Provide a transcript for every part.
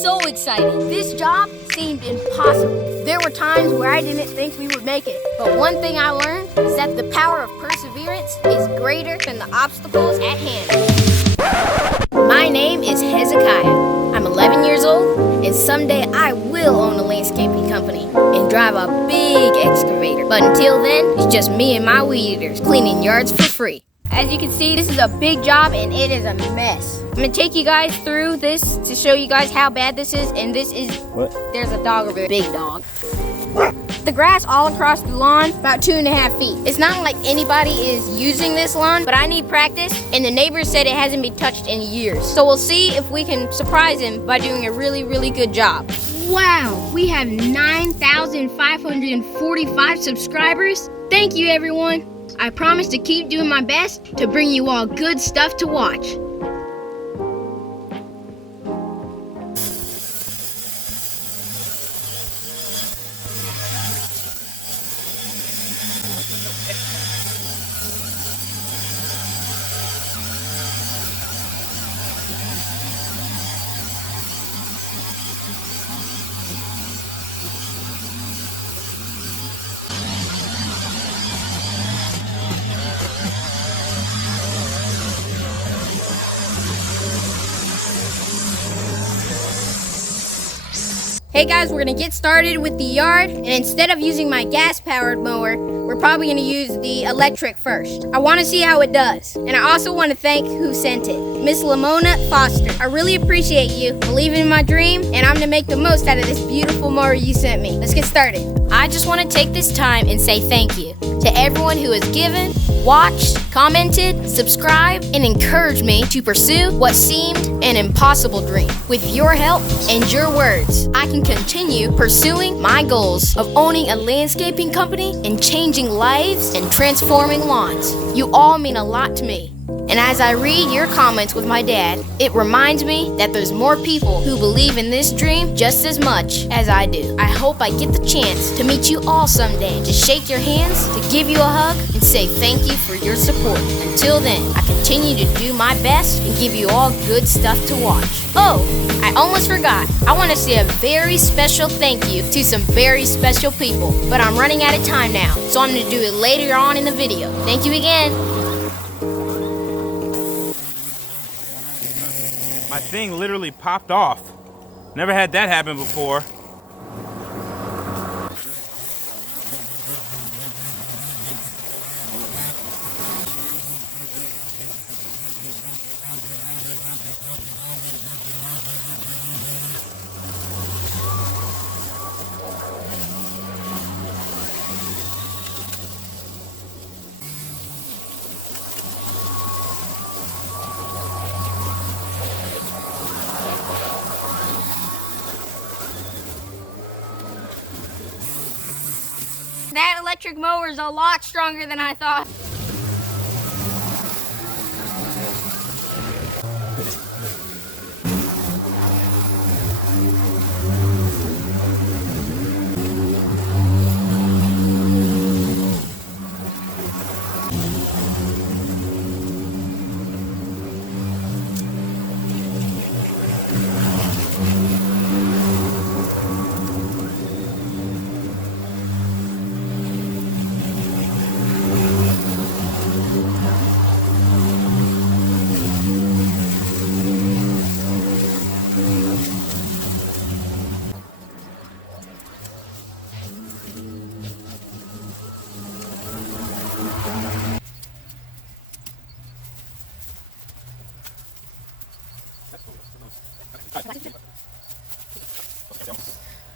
so excited. This job seemed impossible. There were times where I didn't think we would make it. But one thing I learned is that the power of perseverance is greater than the obstacles at hand. My name is Hezekiah. I'm 11 years old, and someday I will own a landscaping company and drive a big excavator. But until then, it's just me and my weed eaters cleaning yards for free. As you can see, this is a big job and it is a mess. I'm gonna take you guys through this to show you guys how bad this is, and this is, there's a dog over there, big dog. The grass all across the lawn, about 2.5 feet. It's not like anybody is using this lawn, but I need practice, and the neighbor said it hasn't been touched in years. So we'll see if we can surprise him by doing a really, really good job. Wow, we have 9,545 subscribers. Thank you, everyone. I promise to keep doing my best to bring you all good stuff to watch. Hey guys, we're gonna get started with the yard, and instead of using my gas-powered mower, we're probably gonna use the electric first. I wanna see how it does, and I also wanna thank who sent it, Miss Lamona Foster. I really appreciate you believing in my dream, and I'm gonna make the most out of this beautiful mower you sent me. Let's get started. I just wanna take this time and say thank you to everyone who has given, watched, commented, subscribed, and encouraged me to pursue what seemed an impossible dream. With your help and your words, I can continue pursuing my goals of owning a landscaping company and changing lives and transforming lawns. You all mean a lot to me. And as I read your comments with my dad, it reminds me that there's more people who believe in this dream just as much as I do. I hope I get the chance to meet you all someday, to shake your hands, to give you a hug, and say thank you for your support. Until then, I continue to do my best and give you all good stuff to watch. Oh, I almost forgot. I want to say a very special thank you to some very special people, but I'm running out of time now, so I'm going to do it later on in the video. Thank you again. My thing literally popped off. Never had that happen before. That electric mower is a lot stronger than I thought.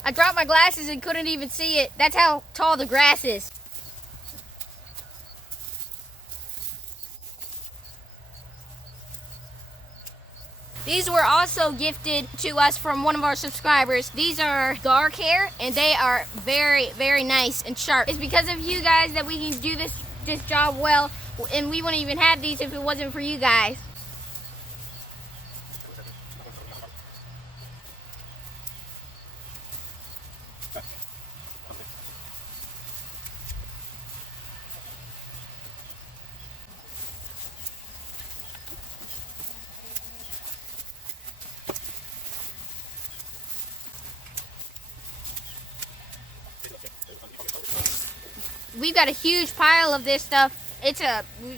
I dropped my glasses and couldn't even see it. That's how tall the grass is. These were also gifted to us from one of our subscribers. These are dark hair, and they are very, very nice and sharp. It's because of you guys that we can do this job well, and we wouldn't even have these if it wasn't for you guys. we've got a huge pile of this stuff.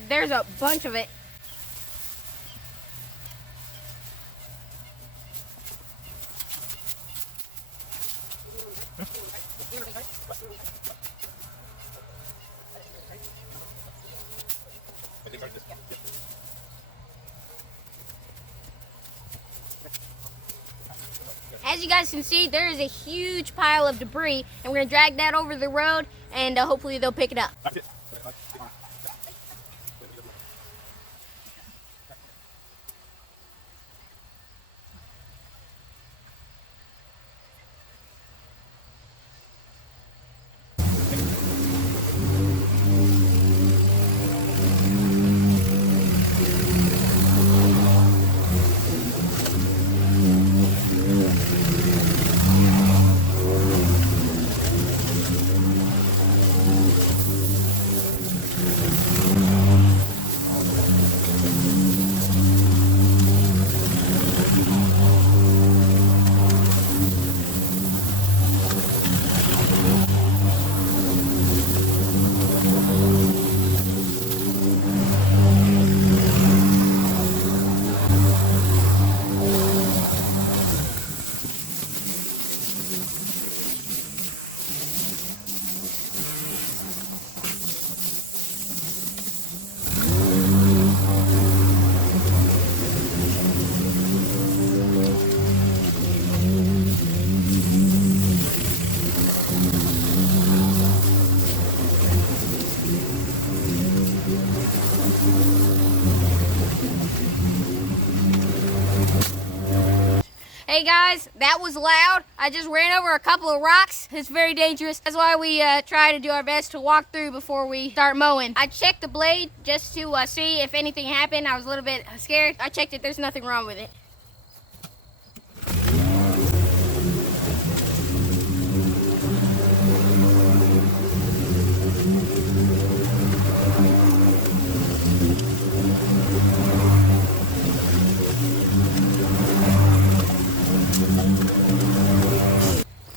There's a bunch of it. As you guys can see, there is a huge pile of debris, and we're gonna drag that over the road, and hopefully they'll pick it up. Hey guys, that was loud. I just ran over a couple of rocks. It's very dangerous. That's why we try to do our best to walk through before we start mowing. I checked the blade just to see if anything happened. I was a little bit scared. I checked it, there's nothing wrong with it.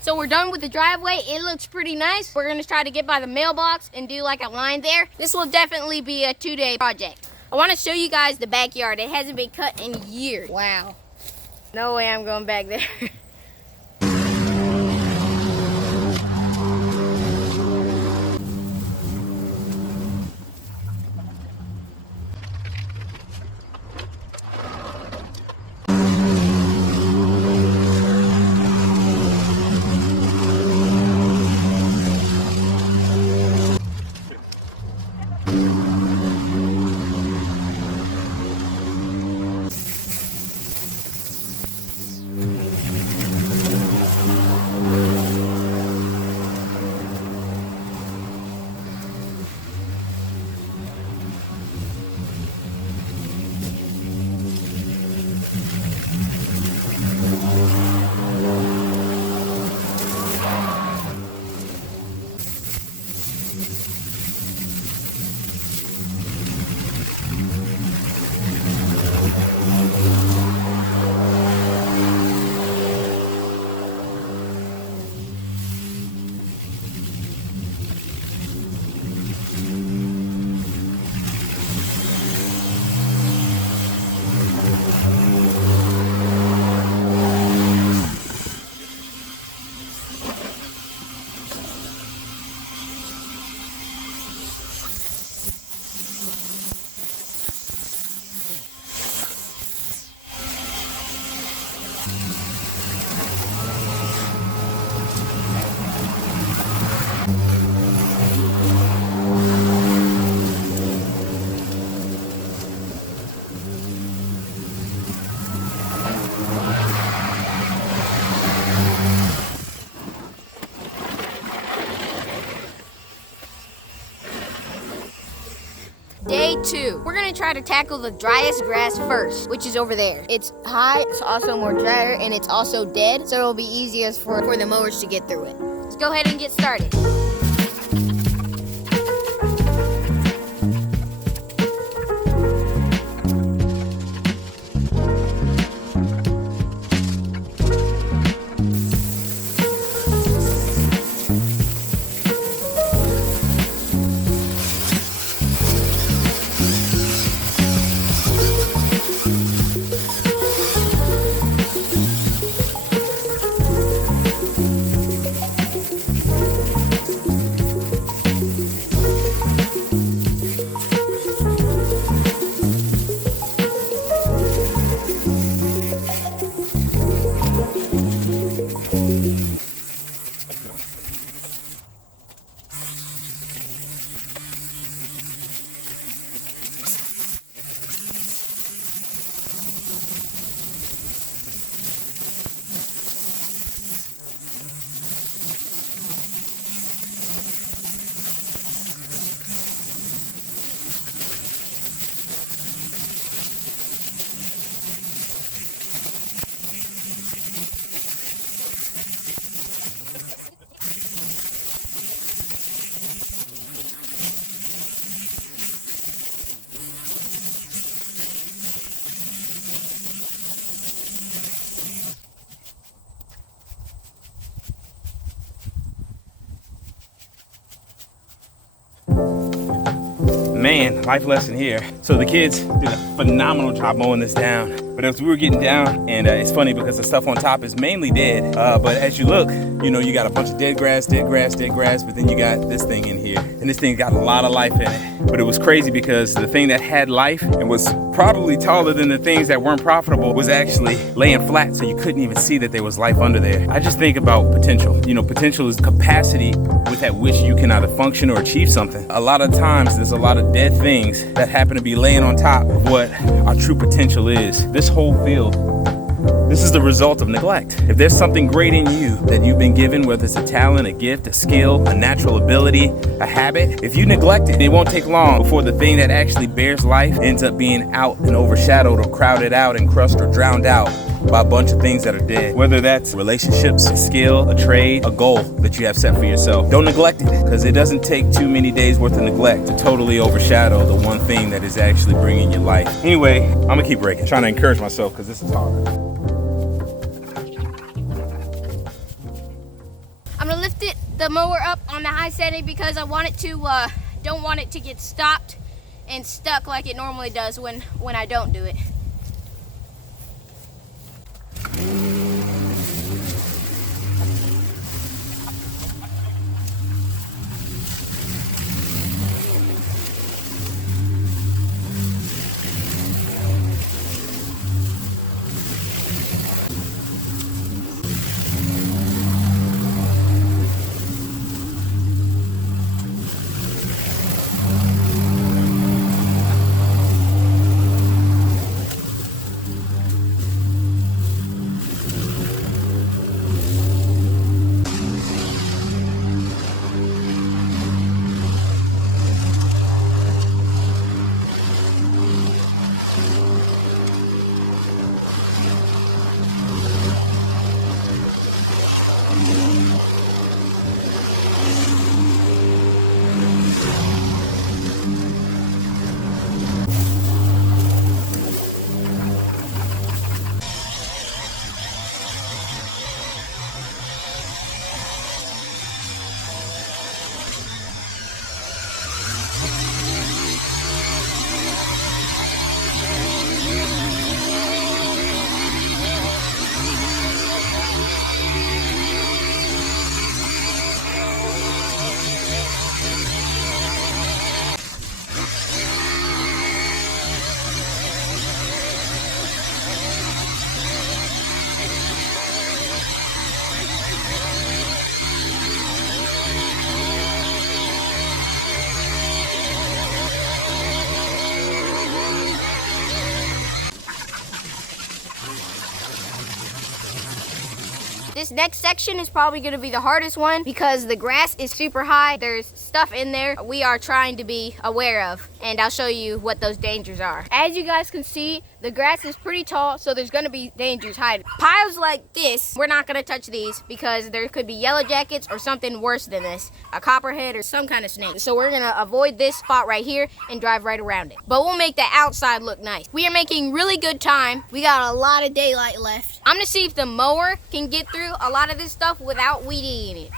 So we're done with the driveway. It looks pretty nice. We're gonna try to get by the mailbox and do like a line there. This will definitely be a 2-day project. I wanna show you guys the backyard. It hasn't been cut in years. Wow. No way I'm going back there. Day 2. We're gonna try to tackle the driest grass first, which is over there. It's high, it's also more drier, and it's also dead, so it'll be easiest for the mowers to get through it. Let's go ahead and get started. man, life lesson here. So the kids did a phenomenal job mowing this down. But as we were getting down, and it's funny because the stuff on top is mainly dead, but as you look, you know, you got a bunch of dead grass, but then you got this thing in here. And this thing got a lot of life in it. But it was crazy because the thing that had life and was probably taller than the things that weren't profitable was actually laying flat, so you couldn't even see that there was life under there. I just think about potential. You know, potential is capacity with at which you can either function or achieve something. A lot of times there's a lot of dead things that happen to be laying on top of what our true potential is. This whole field, this is the result of neglect. If there's something great in you that you've been given, whether it's a talent, a gift, a skill, a natural ability, a habit, if you neglect it, it won't take long before the thing that actually bears life ends up being out and overshadowed or crowded out and crushed or drowned out by a bunch of things that are dead. Whether that's relationships, a skill, a trade, a goal that you have set for yourself. Don't neglect it, because it doesn't take too many days worth of neglect to totally overshadow the one thing that is actually bringing you life. Anyway, I'm gonna keep breaking, trying to encourage myself because this is hard. I'm gonna lift the mower up on the high setting because I want it to, don't want it to get stopped and stuck like it normally does when I don't do it. This next section is probably going to be the hardest one because the grass is super high. There's stuff in there we are trying to be aware of, and I'll show you what those dangers are. As you guys can see, the grass is pretty tall, so there's going to be dangers hiding. Piles like this, we're not going to touch these because there could be yellow jackets or something worse than this, a copperhead or some kind of snake. So we're going to avoid this spot right here and drive right around it. But we'll make the outside look nice. We are making really good time. We got a lot of daylight left. I'm going to see if the mower can get through a lot of this stuff without weeding it.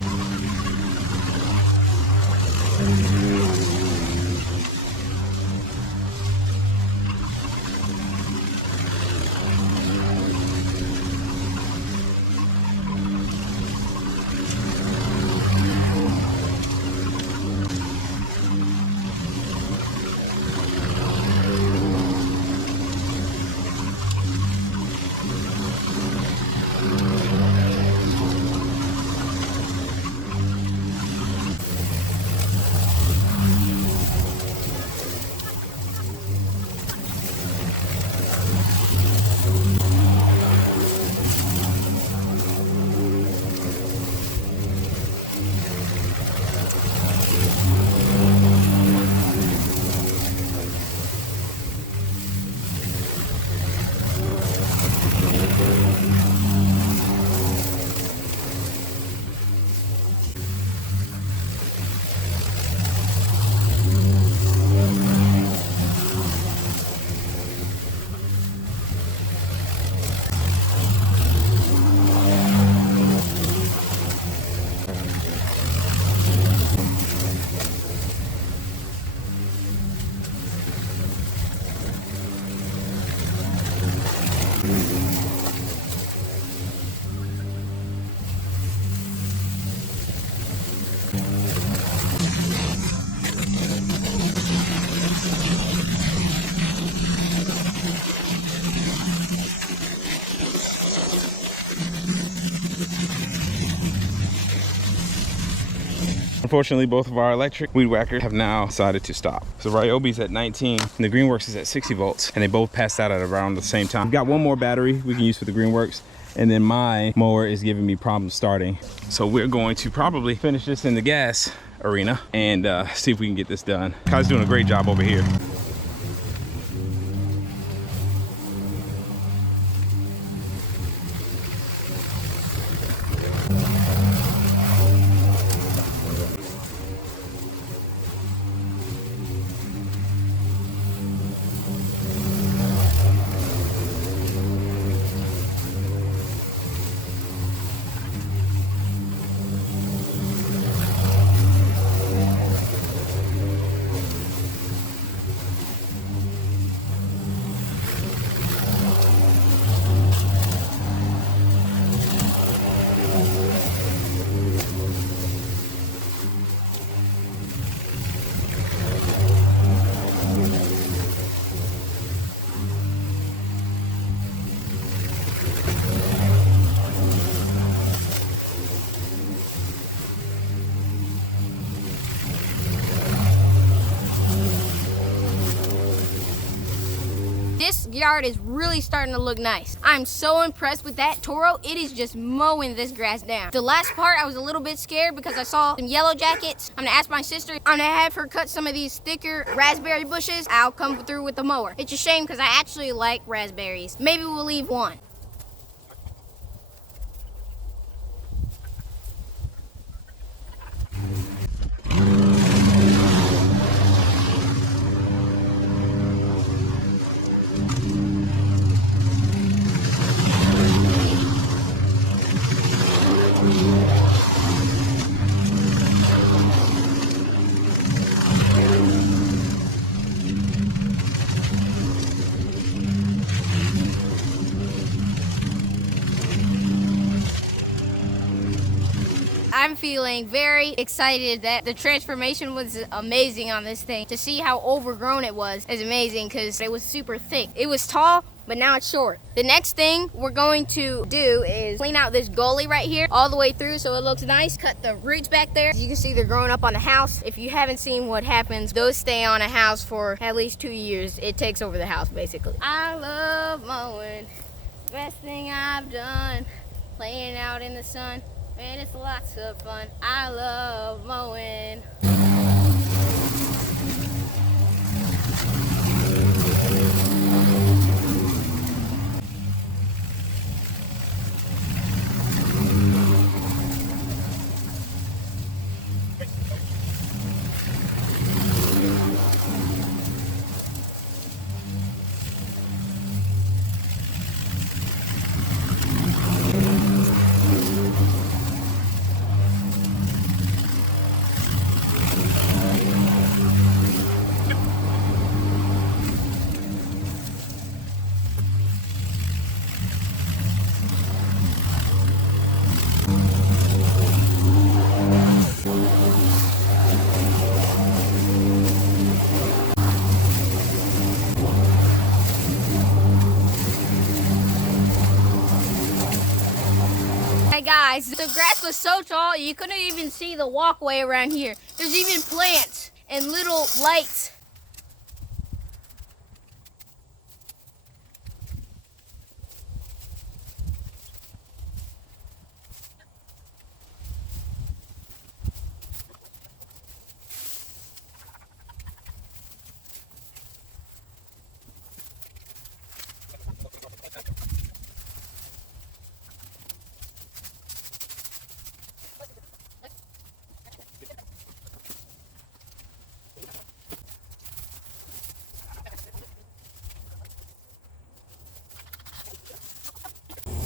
Unfortunately, both of our electric weed whackers have now decided to stop. So Ryobi's at 19 and the Greenworks is at 60 volts, and they both passed out at around the same time. We've got one more battery we can use for the Greenworks, and then my mower is giving me problems starting. So we're going to probably finish this in the gas arena and see if we can get this done. Kai's doing a great job over here. This yard is really starting to look nice. I'm so impressed with that Toro. It is just mowing this grass down. The last part, I was a little bit scared because I saw some yellow jackets. I'm gonna ask my sister, I'm gonna have her cut some of these thicker raspberry bushes. I'll come through with the mower. It's a shame because I actually like raspberries. Maybe we'll leave one. I'm feeling very excited that the transformation was amazing on this thing. To see how overgrown it was is amazing because it was super thick. It was tall, but now it's short. The next thing we're going to do is clean out this gully right here all the way through so it looks nice. Cut the roots back there. As you can see, they're growing up on the house. If you haven't seen what happens, those stay on a house for at least 2 years. It takes over the house basically. I love mowing. Best thing I've done. Playing out in the sun. Man, it's lots of fun. I love mowing. Guys, the grass was so tall you couldn't even see the walkway around here. There's even plants and little lights.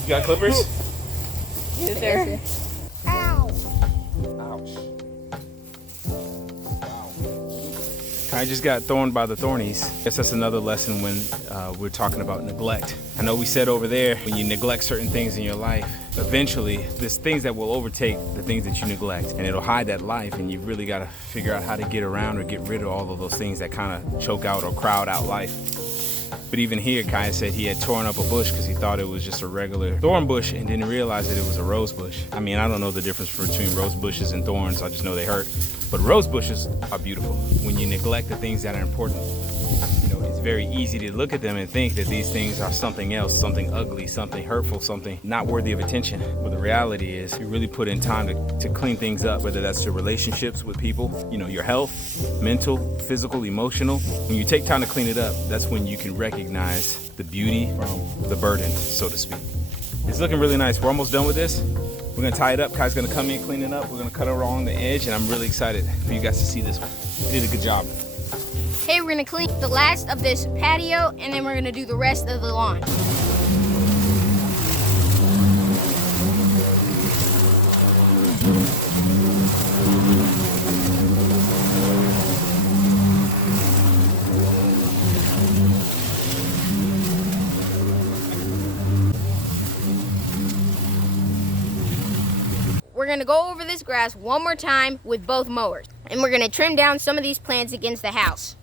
You got clippers? Yes, sir. Ow. Ouch. Wow. I just got thorned by the thornies. Guess that's another lesson when we're talking about neglect. I know we said over there, when you neglect certain things in your life, eventually there's things that will overtake the things that you neglect, and it'll hide that life, and you really got to figure out how to get around or get rid of all of those things that kind of choke out or crowd out life. But even here, Kiah said he had torn up a bush because he thought it was just a regular thorn bush and didn't realize that it was a rose bush. I mean, I don't know the difference between rose bushes and thorns. I just know they hurt. But rose bushes are beautiful. When you neglect the things that are important, it's very easy to look at them and think that these things are something else, something ugly, something hurtful, something not worthy of attention. But the reality is you really put in time to clean things up, whether that's your relationships with people, your health, mental, physical, emotional. When you take time to clean it up, that's when you can recognize the beauty from the burden, so to speak. It's looking really nice. We're almost done with this. We're gonna tie it up. Kiah's gonna come in, clean it up. We're gonna cut it along the edge, and I'm really excited for you guys to see this one. You did a good job. Hey, we're gonna clean the last of this patio, and then we're gonna do the rest of the lawn. We're gonna go over this grass one more time with both mowers, and we're gonna trim down some of these plants against the house.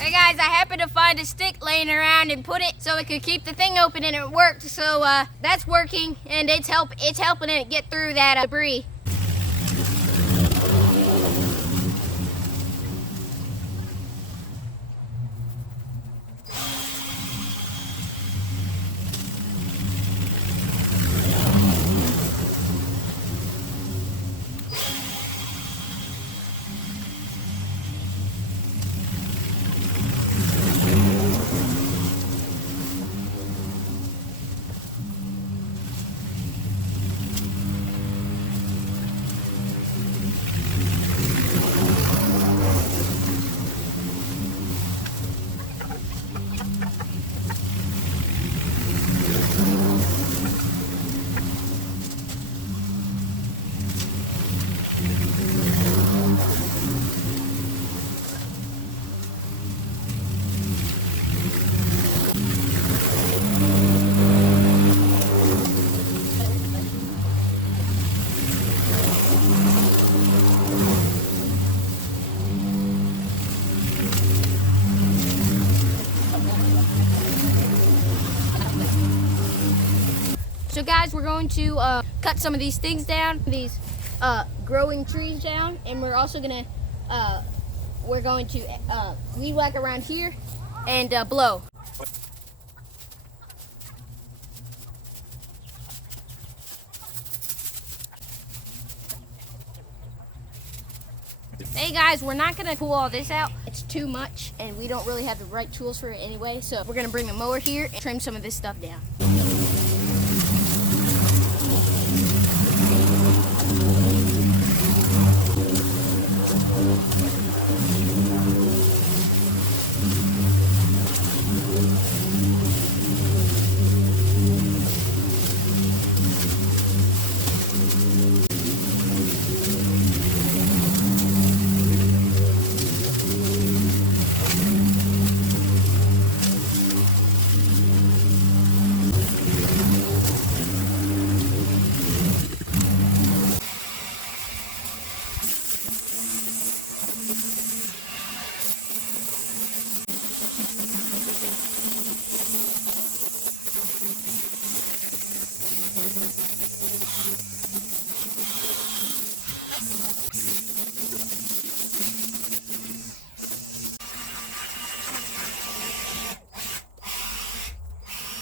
Hey guys, I happened to find a stick laying around and put it so it could keep the thing open, and it worked. So that's working, and it's helping it get through that debris. So guys, we're going to cut some of these things down, these growing trees down, and we're also gonna weed whack around here and blow. Hey guys, we're not gonna pull all this out. It's too much, and we don't really have the right tools for it anyway. So we're gonna bring the mower here and trim some of this stuff down.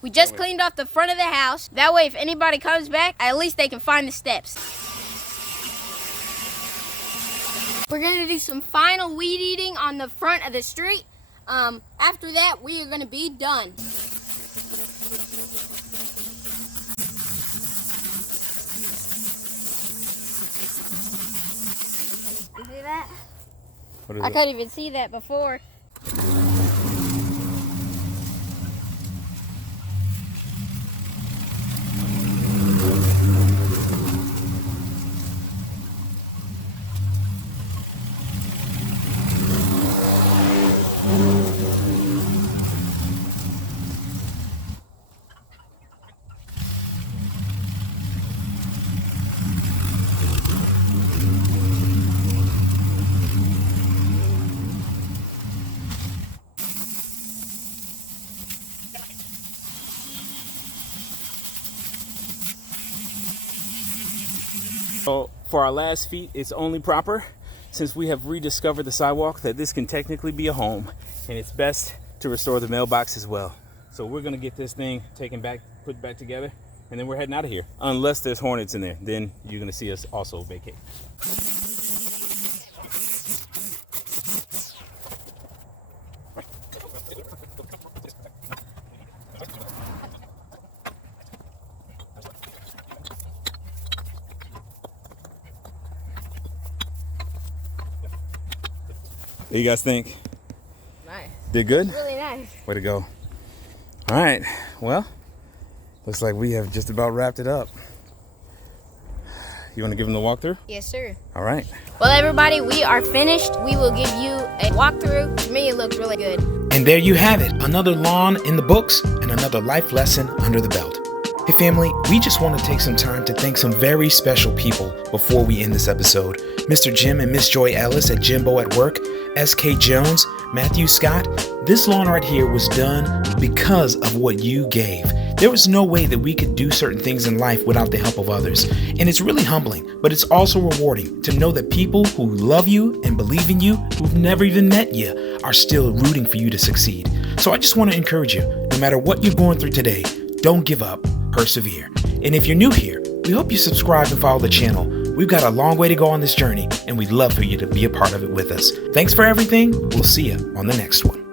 We just cleaned off the front of the house. That way, if anybody comes back, at least they can find the steps. We're gonna do some final weed eating on the front of the street. After that, we are gonna be done. What is I it? couldn't even see that before. So for our last feat, it's only proper, since we have rediscovered the sidewalk, that this can technically be a home, and it's best to restore the mailbox as well. So we're gonna get this thing taken back, put back together, and then we're heading out of here. Unless there's hornets in there, then you're gonna see us also vacate. What do you guys think? Nice. Did good? Really nice. Way to go. All right, well, looks like we have just about wrapped it up. You want to give them the walkthrough? Yes, sir. All right. Well, everybody, we are finished. We will give you a walkthrough. To me, it looks really good. And there you have it, another lawn in the books and another life lesson under the belt. Hey family, we just want to take some time to thank some very special people before we end this episode. Mr. Jim and Miss Joy Ellis at Jimbo at Work, SK Jones, Matthew Scott. This lawn right here was done because of what you gave. There was no way that we could do certain things in life without the help of others. And it's really humbling, but it's also rewarding to know that people who love you and believe in you, who've never even met you, are still rooting for you to succeed. So I just want to encourage you, no matter what you're going through today, don't give up, persevere. And if you're new here, we hope you subscribe and follow the channel. We've got a long way to go on this journey, and we'd love for you to be a part of it with us. Thanks for everything. We'll see you on the next one.